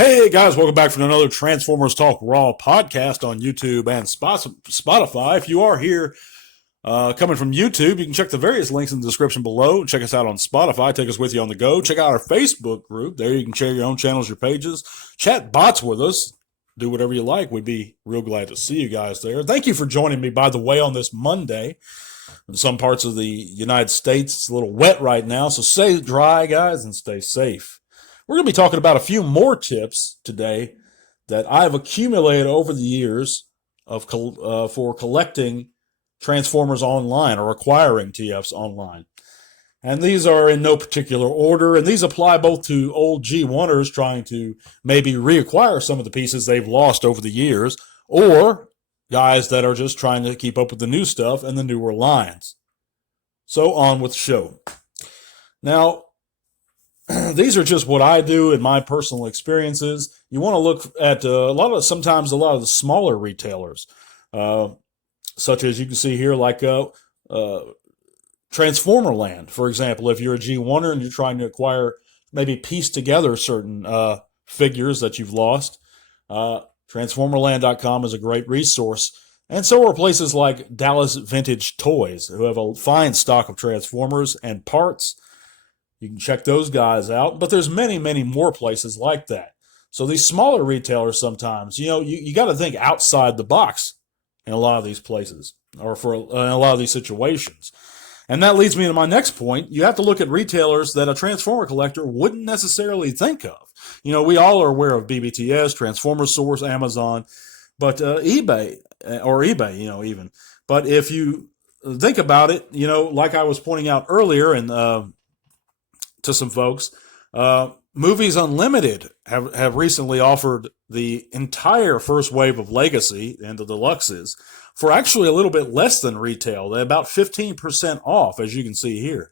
Hey guys, welcome back for another Transformers Talk Raw podcast on YouTube and Spotify. If you are here coming from YouTube, you can check the various links in the description below. Check us out on Spotify. Take us with you on the go. Check out our Facebook group. There you can share your own channels, your pages. Chat bots with us. Do whatever you like. We'd be real glad to see you guys there. Thank you for joining me, by the way, on this Monday. In some parts of the United States, it's a little wet right now, so stay dry, guys, and stay safe. We're going to be talking about a few more tips today that I've accumulated over the years for collecting Transformers online or acquiring TFs online. And these are in no particular order, and these apply both to old G1ers trying to maybe reacquire some of the pieces they've lost over the years, or guys that are just trying to keep up with the new stuff and the newer lines. So on with the show. Now, these are just what I do in my personal experiences. You want to look at sometimes a lot of the smaller retailers, such as you can see here, like Transformer Land, for example. If you're a G1er and you're trying to acquire, maybe piece together certain figures that you've lost, TransformerLand.com is a great resource. And so are places like Dallas Vintage Toys, who have a fine stock of Transformers and parts. You can check those guys out, but there's many, many more places like that. So these smaller retailers sometimes, you got to think outside the box in a lot of these places or in a lot of these situations. And that leads me to my next point. You have to look at retailers that a Transformer collector wouldn't necessarily think of. We all are aware of BBTS, Transformer Source, Amazon, but eBay, even. But if you think about it, like I was pointing out earlier and to some folks, Movies Unlimited have recently offered the entire first wave of Legacy and the Deluxes for actually a little bit less than retail. They're about 15% off, as you can see here.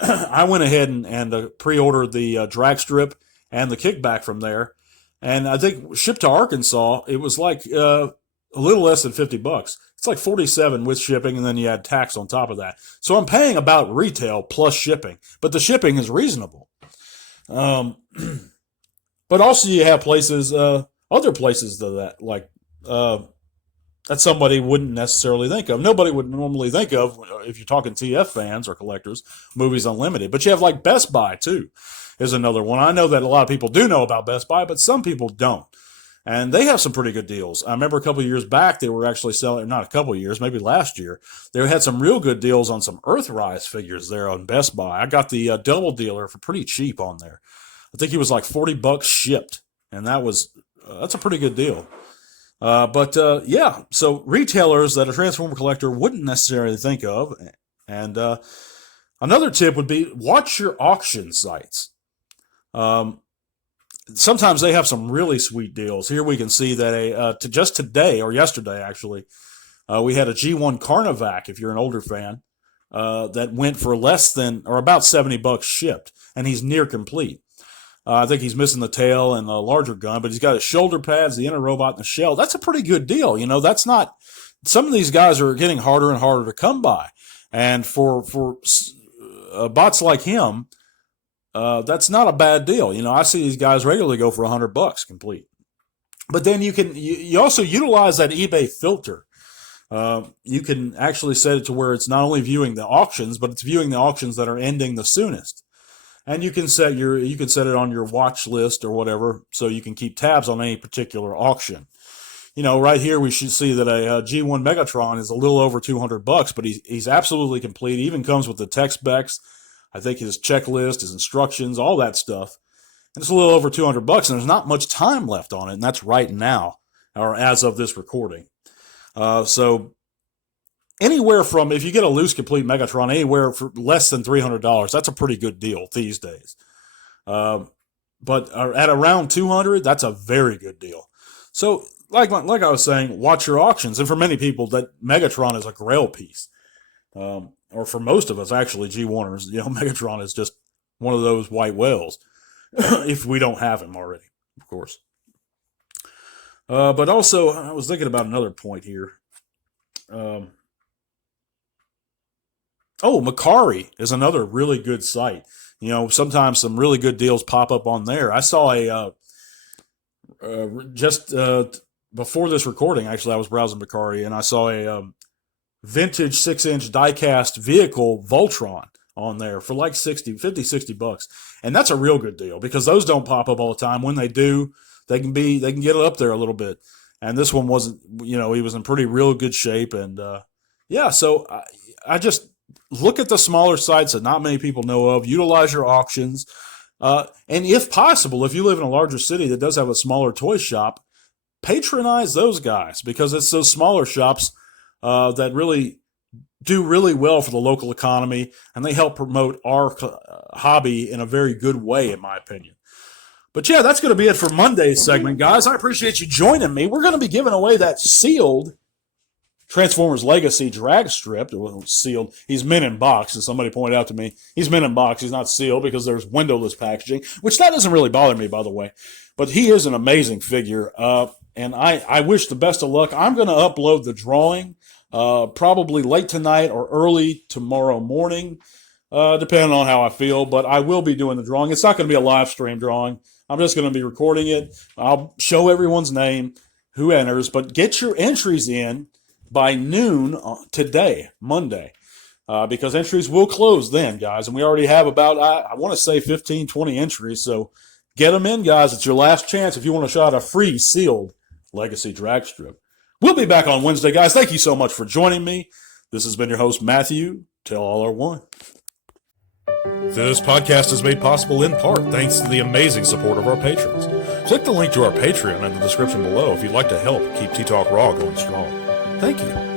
I went ahead and pre-ordered the drag strip and the kickback from there, and I think shipped to Arkansas, it was like a little less than $50. It's like $47 with shipping, and then you add tax on top of that. So I'm paying about retail plus shipping, but the shipping is reasonable. But also you have places, other places that somebody wouldn't necessarily think of. Nobody would normally think of, if you're talking TF fans or collectors, Movies Unlimited. But you have like Best Buy too, is another one. I know that a lot of people do know about Best Buy, but some people don't. And they have some pretty good deals. I remember a couple of years back, they were actually selling, not a couple of years, maybe last year, they had some real good deals on some Earthrise figures there on Best Buy. I got the double dealer for pretty cheap on there. I think he was like $40 shipped, and that's a pretty good deal. So retailers that a Transformer collector wouldn't necessarily think of. And another tip would be watch your auction sites. Sometimes they have some really sweet deals. Here we can see that just today or yesterday, actually, we had a G1 Carnivac, if you're an older fan, that went for less than or about $70 shipped, and he's near complete. I think he's missing the tail and the larger gun, but he's got his shoulder pads, the inner robot, and the shell. That's a pretty good deal. That's not. Some of these guys are getting harder and harder to come by, and for bots like him, that's not a bad deal. I see these guys regularly go for $100 complete. But then you also utilize that eBay filter. You can actually set it to where it's not only viewing the auctions, but it's viewing the auctions that are ending the soonest. And you can set it on your watch list or whatever, so you can keep tabs on any particular auction. Right here we should see that a G1 Megatron is a little over $200, but he's absolutely complete. He even comes with the tech specs. I think his checklist, his instructions, all that stuff. And it's a little over $200, and there's not much time left on it, and that's right now, or as of this recording. So anywhere from, if you get a loose complete Megatron, anywhere for less than $300, that's a pretty good deal these days. But at around $200, that's a very good deal. So like I was saying, watch your auctions. And for many people, that Megatron is a grail piece. Or for most of us, actually, G1ers, Megatron is just one of those white whales, if we don't have him already, of course. But also, I was thinking about another point here. Macari is another really good site. Sometimes some really good deals pop up on there. I saw just before this recording, actually, I was browsing Bakari and I saw a vintage 6-inch diecast vehicle Voltron on there for like 60 bucks. And that's a real good deal because those don't pop up all the time. When they do, they can get it up there a little bit. And this one wasn't, he was in pretty real good shape. And so I just look at the smaller sites that not many people know of, utilize your auctions. And if possible, if you live in a larger city that does have a smaller toy shop, patronize those guys because it's those smaller shops that really do really well for the local economy, and they help promote our hobby in a very good way, in my opinion. But yeah, that's going to be it for Monday's segment, guys. I appreciate you joining me. We're going to be giving away that sealed Transformers Legacy drag strip. Well, sealed. He's mint in box, as somebody pointed out to me. He's mint in box. He's not sealed because there's windowless packaging, which that doesn't really bother me, by the way. But he is an amazing figure, and I wish the best of luck. I'm going to upload the drawing probably late tonight or early tomorrow morning, depending on how I feel. But I will be doing the drawing. It's not going to be a live stream drawing. I'm just going to be recording it. I'll show everyone's name, who enters, but get your entries in by noon today, Monday, because entries will close then, guys. And we already have about, I want to say 15, 20 entries. So get them in, guys. It's your last chance if you want to shot a free sealed Legacy drag strip. We'll be back on Wednesday, guys. Thank you so much for joining me. This has been your host, Matthew. Tell all are one. This podcast is made possible in part thanks to the amazing support of our patrons. Click the link to our Patreon in the description below if you'd like to help keep T-Talk Raw going strong. Thank you.